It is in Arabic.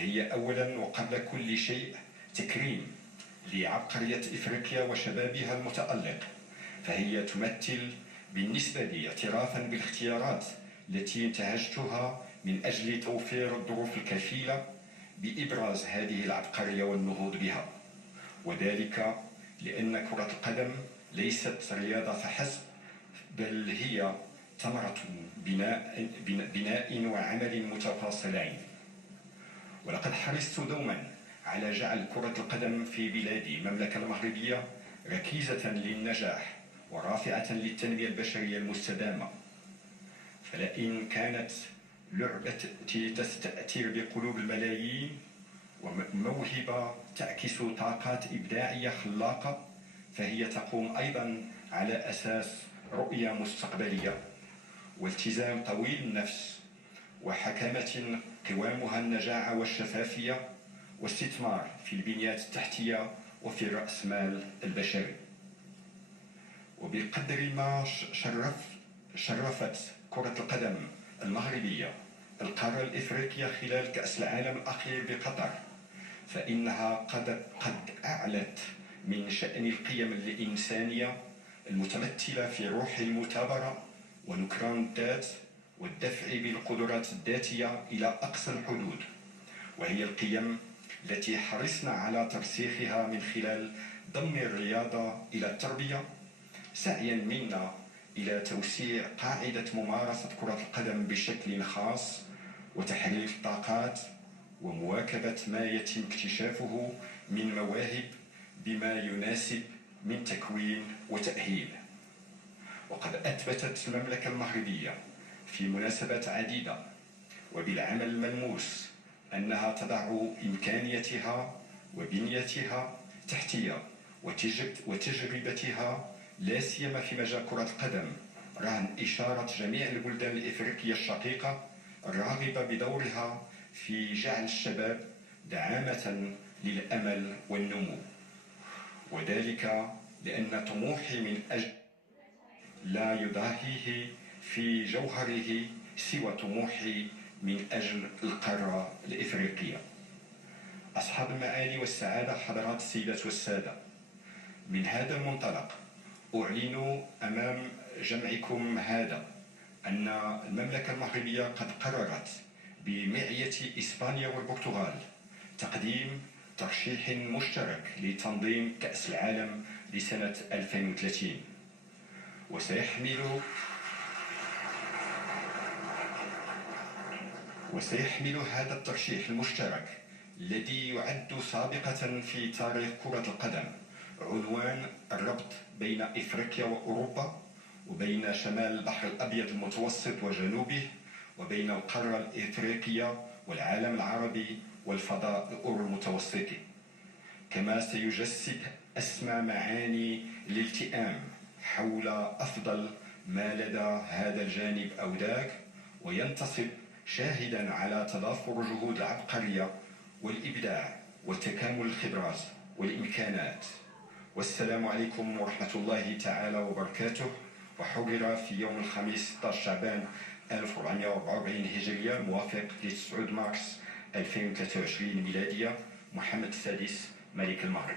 هي أولا وقبل كل شيء تكريم لعبقرية إفريقيا وشبابها المتألق، فهي تمثل بالنسبة لي اعترافا بالاختيارات التي انتهجتها من أجل توفير الظروف الكفيلة بإبراز هذه العبقرية والنهوض بها، وذلك لأن كرة القدم ليست رياضة فحسب، بل هي ثمرة بناء وعمل متفاصلين. ولقد حرصت دوما على جعل كرة القدم في بلادي المملكة المغربية ركيزة للنجاح ورافعة للتنمية البشرية المستدامة، فلئن كانت لعبة تستأثر بقلوب الملايين وموهبة تعكس طاقات إبداعية خلاقة، فهي تقوم أيضا على أساس رؤية مستقبلية والتزام طويل النفس وحكمة قوامها النجاعة والشفافية واستثمار في البنيات التحتية وفي الرأس مال البشري. وبقدر ما شرفت كرة القدم المغربية القارة الإفريقية خلال كأس العالم الأخير بقطر، فإنها قد أعلت من شأن القيم الإنسانية المتمثلة في روح المثابرة ونكران الذات والدفع بالقدرات الذاتية إلى أقصى الحدود، وهي القيم التي حرصنا على ترسيخها من خلال ضم الرياضة إلى التربية، سعيا منا إلى توسيع قاعدة ممارسة كرة القدم بشكل خاص وتحريك الطاقات ومواكبة ما يتم اكتشافه من مواهب بما يناسب من تكوين وتأهيل. وقد أثبتت المملكة المغربية في مناسبات عديدة وبالعمل الملموس أنها تضع إمكانيتها وبنيتها التحتية وتجربتها لا سيما في مجال كرة القدم رهن إشارة جميع البلدان الإفريقية الشقيقة الراغبة بدورها في جعل الشباب دعامة للأمل والنمو، وذلك لأن طموحي من أجل لا يضاهيه في جوهره سوى طموحي من أجل القارة الإفريقية. أصحاب المعالي والسعادة، حضرات السيدات والسادة، من هذا المنطلق أعلن أمام جمعكم هذا أن المملكة المغربية قد قررت بمعية إسبانيا والبرتغال تقديم ترشيح مشترك لتنظيم كأس العالم لسنة 2030، وسيحمل هذا الترشيح المشترك الذي يعد سابقة في تاريخ كرة القدم عنوان الربط بين إفريقيا وأوروبا، وبين شمال البحر الأبيض المتوسط وجنوبه، وبين القارة الإفريقية والعالم العربي والفضاء الأورو المتوسطي. كما سيجسد أسمى معاني الالتئام حول أفضل ما لدى هذا الجانب أو ذاك، وينتصب شاهدا على تضافر جهود العبقرية والإبداع وتكامل الخبرات والإمكانات. والسلام عليكم ورحمة الله تعالى وبركاته. وحرر في يوم الخميس 16 شعبان 1444 هجرية موافق ل 9 مارس 2023 ميلادية محمد السادس ملك المغرب.